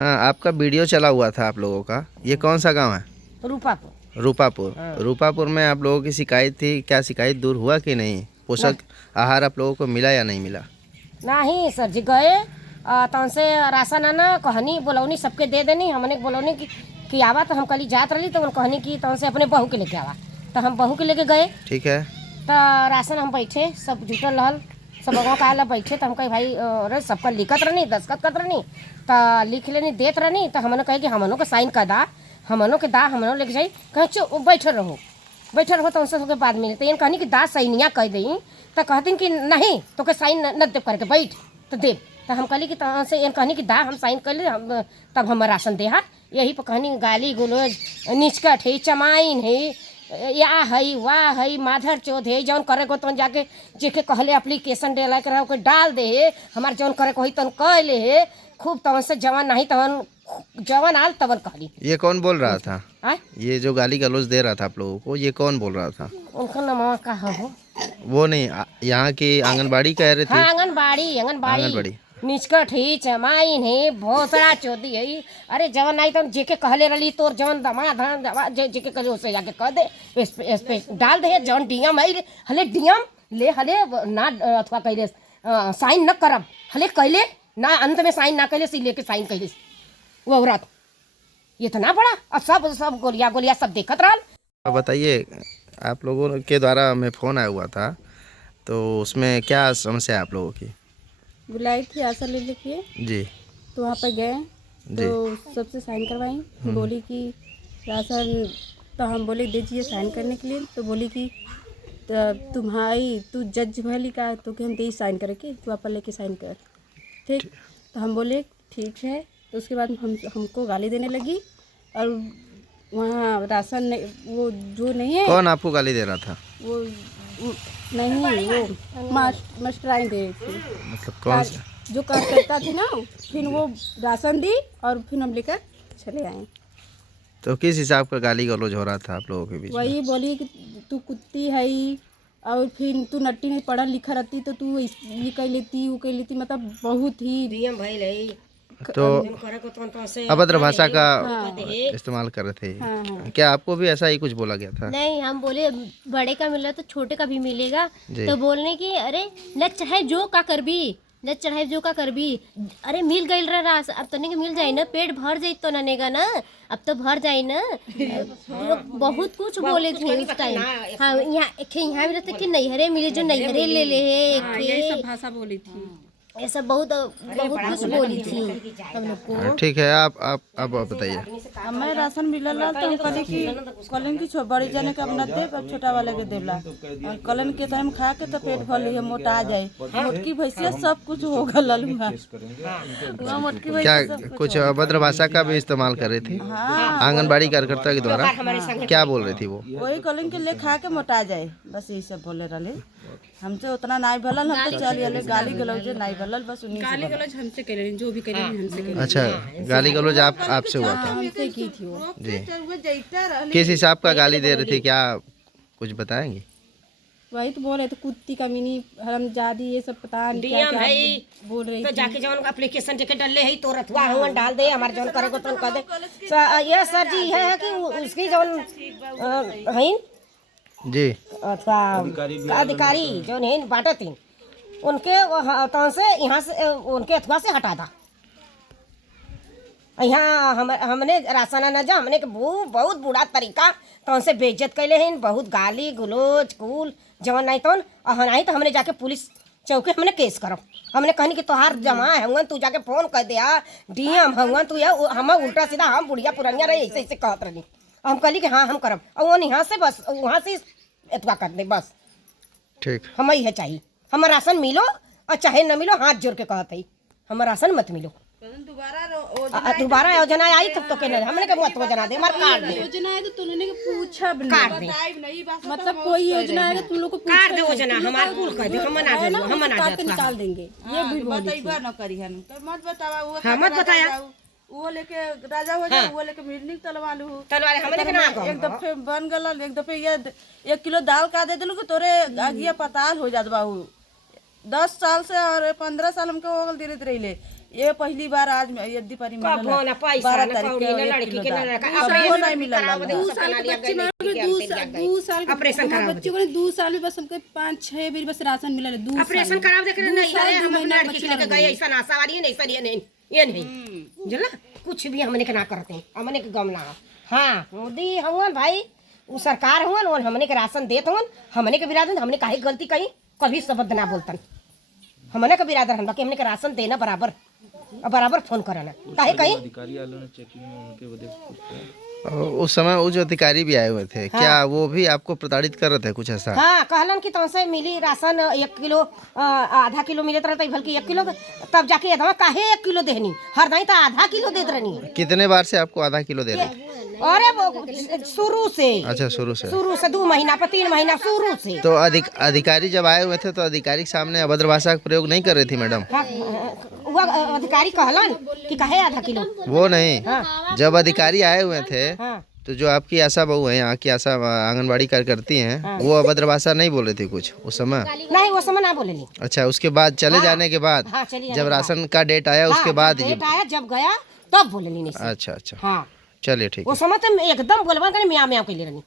हाँ, आपका वीडियो चला हुआ था आप लोगों का। ये कौन सा गांव है? रूपापुर। रूपापुर। हाँ। रूपापुर में आप लोगों की शिकायत थी, क्या शिकायत दूर हुआ कि नहीं? पोषक आहार आप लोगों को मिला या नहीं मिला? नहीं सर जी गए तौन से राशन आना कहनी बोलौनी सबके दे देनी हमने बोलौनी कि आवा तो हम कल जात रही तो कहनी कि तौन से अपने बहू के लेके आवा तो हम बहू के लेके गए। ठीक है। तो राशन हम बैठे सब जुटल रहल सब गाँव का आला बैठे तो हम कहे भाई अरे सबका लिखत रहनी दस्खत करत रहनी तो लिख लेनी देत रहनी तो हमने कहे कि हमनों के साइन कर दा हमनों के दा हमनों लेके जाई कहे चुप बैठे रहो तो उनसे बाद में तो ये कहनी कि दा सैनिया कह दी तो कहती कि नहीं तो के साइन न दे करके बैठ तो दे तो हम कहली कि तहाँ से ये कहनी कि दा हम साइन कर ले हम तब हम राशन दे हा यही पर कहनी गाली गुलोज निचकट है चमाइन है या है वाह है माधर चौध है जौन करे को तो जाके जेके कहले एप्लीकेशन दे ला के डाल दे है हमार जौन करे को ही तन कह ले है खूब तवन से जवान नहीं तवन जवान आल तवन कहली। ये कौन बोल रहा था? आय? ये जो गाली गलौज दे रहा था आप लोगों को, ये कौन बोल रहा था? उनका नाम का हो वो नहीं, यहाँ की आंगनबाड़ी कह रहे थे। हाँ आंगनबाड़ी आंगनबाड़ी। निचकट है चमाइन है भोसड़ा चौधी है अरे जवन नहीं तो जेके कहले रही तोर जवन दमा धन दवा जेके कहले उसे जाके कह दे इस पे डाल दे जवन डीएम है हले डीएम ले हले ना अथवा कहले साइन न करब हले कहले ना अंत में साइन ना कहले सी लेके साइन कहले वो औरत ये तो ना पड़ा अब सब गोलिया सब देखत रहल। अब बताइए, आप लोगों के द्वारा हमें फ़ोन आया हुआ था तो उसमें क्या समस्या है आप लोगों की? बुलाई थी आशा ले लेके जी। तो वहाँ पर गए तो सबसे साइन करवाई बोली कि राशन तो हम बोले दीजिए साइन करने के लिए तो बोली कि तुम्हारी तू जज भली का तो कि हम दे साइन करके तू आप लेके साइन कर ठीक। तो हम बोले ठीक है तो उसके बाद हमको गाली देने लगी और वहाँ राशन वो जो नहीं है। कौन आपको गाली दे रहा था? वो नहीं वो मास्टराइन दे रही थी मतलब कौन सा? जो काम करता थी ना फिर वो राशन दी और फिर हम लेकर चले आए। तो किस हिसाब का गाली गलौज हो रहा था आप लोगों के बीच में? वही बोली कि तू कुत्ती है और फिर तू नट्टी नहीं पढ़ा लिखा रहती तो तू ये कह लेती वो कह लेती मतलब बहुत ही तो अभद्र भाषा का इस्तेमाल कर रहे थे। हाँ। क्या आपको भी ऐसा ही कुछ बोला गया था? नहीं हम बोले बड़े का मिल रहा तो छोटे का भी मिलेगा तो बोलने की अरे न चाहे जो का कर भी न चाहे जो का कर भी अरे मिल गई रहा अब तो नहीं मिल जाए ना पेट भर जाए तो ननेगा ना अब तो भर जाए ना बहुत कुछ बोले थे उस टाइम। हाँ यहाँ भी रहते कि नैहरे मिले जो नैहरे ले ले है यही सब भाषा बोली थी ऐसा बहुत कुछ बोली थी हम लोग को। ठीक है, आप बताइए। हमें राशन मिलल तो हम कहली कि कलन की बड़ी जाने के अपना दे पर छोटा वाले के देला और कलन के टाइम खा के तो पेट भर लिया मोटा जाए मोटकी भैंसिया सब कुछ हो गल मोटकी क्या कुछ अभद्र भाषा का भी इस्तेमाल कर रही थी? आंगनबाड़ी कार्यकर्ता के द्वारा क्या बोल रही थी वो? वही कलन के ले खा के मोटा जाए बस यही सब बोले रहे हमसे उतना नाई भलल हम तो चल गाली गलौज नाई भलल बस उन्हीं गाली गलौज हमसे करें जो भी करें हमसे करें। अच्छा, गाली गलौज आपसे हुआ था? हमसे की थी वो जी। किस हिसाब का गाली दे रही थी, क्या कुछ बताएंगे? वही तो बोल रहे थे कुत्ती कमीनी हरामजादी ये सब पता नहीं क्या क्या बोल रही तो जाके जौन एप्लीकेशन जेके डले है तो रथवा हवन डाल दे हमार जौन करे को तो कह दे ये सर जी है कि उसकी जौन है जी अथवा अधिकारी जो है बांटे थी उनके तो से यहाँ से उनके अथवा से हटा था यहाँ हमने राशन न जा हमने बहुत बुरा तरीका तो से बेइज्जत कैले हैं बहुत गाली गुलोज कुल जवन नहीं तो नहीं तो हमने जाके पुलिस चौकी हमने केस करो हमने कहनी कि तोहार जमा हवन तू जाके फोन कर दिया डीएम हवन तू या हम उल्टा सीधा हम बुढ़िया पुरनिया रहे ऐसे ऐसे कहत रही हम कहली कि हाँ हम करब और यहाँ से बस वहाँ से एतवा कर दे बस ठीक हम ही है चाहिए हम राशन मिलो और चाहे न मिलो हाथ जोड़ के कहते ही हम राशन मत मिलो दोबारा योजना आई तब तो के नहीं हमने के मत योजना दे हमार कार्ड दे योजना है तो तुमने के पूछा कार्ड दे मतलब कोई योजना है तुम लोग को कार्ड दे योजना हमार कुल कह दे हम ना दे निकाल देंगे ये भी बताइबा न करी हन तो मत बतावा वो हाँ मत बताया वो लेके राजा हो जाए वो लेके मिर्निंग तलवा लू तलवार हमने के ना एक दफे बन गल एक दफे ये 1 किलो दाल का दे दिलू कि तोरे आगिया पताल हो जात बाहू 10 साल से और 15 साल हमके हो गल धीरे धीरे ले ये पहली बार आज यदि परी कबो ना पैसा ना कौड़ी ना लड़की के ना लड़का ऑपरेशन नहीं मिला 2 साल के बच्चे में 2 साल के ऑपरेशन करा बच्चों को 2 साल में बस हमको 5-6 बार बस राशन मिला है 2 ऑपरेशन कराव देख रहे नहीं अरे हम अपनी लड़की के लेके गए ऐसा आशा वाली है नहीं सर ये नहीं जला कुछ भी हमने के ना करते हैं हमने के गम ना हाँ मोदी हवन भाई वो सरकार हुआ और हमने के राशन देत हुआ हमने के बिरादर हमने काहे गलती कही कभी शब्द ना बोलतन हमने के बिरादर हम बाकी हमने के राशन देना बराबर और बराबर फोन कराना काहे कहीं उस समय वो जो अधिकारी भी आए हुए थे क्या वो भी आपको प्रताड़ित कर रहे थे कुछ ऐसा? हाँ कहलन कि तुमसे मिली राशन 1 किलो आधा किलो मिलत रहता बल्कि 1 किलो तब जाके अधवा काहे 1 किलो देहनी हर दाई तो आधा किलो देत रहनी कितने बार से आपको आधा किलो दे रहे? अरे वो शुरू से अच्छा शुरू से 2 महीना पर 3 महीना शुरू से तो अधिकारी जब आए हुए थे तो अधिकारी के सामने अभद्र भाषा का प्रयोग नहीं कर रही थी मैडम? वो अधिकारी कहलन कि काहे आधा किलो वो नहीं जब अधिकारी आए हुए थे तो जो आपकी आशा बहू है यहाँ की आशा आंगनबाड़ी कार्यकर्ती हैं वो अभद्र भाषा नहीं बोल रही थी कुछ उस समय? नहीं वो समय ना बोले नहीं। अच्छा उसके बाद चले जाने के बाद जब राशन का डेट आया उसके बाद डेट आया जब गया तब बोले नहीं। अच्छा हाँ चलिए ठीक वो समय तो एकदम बोलबा करे म्याँ म्याँ के लिए रहनी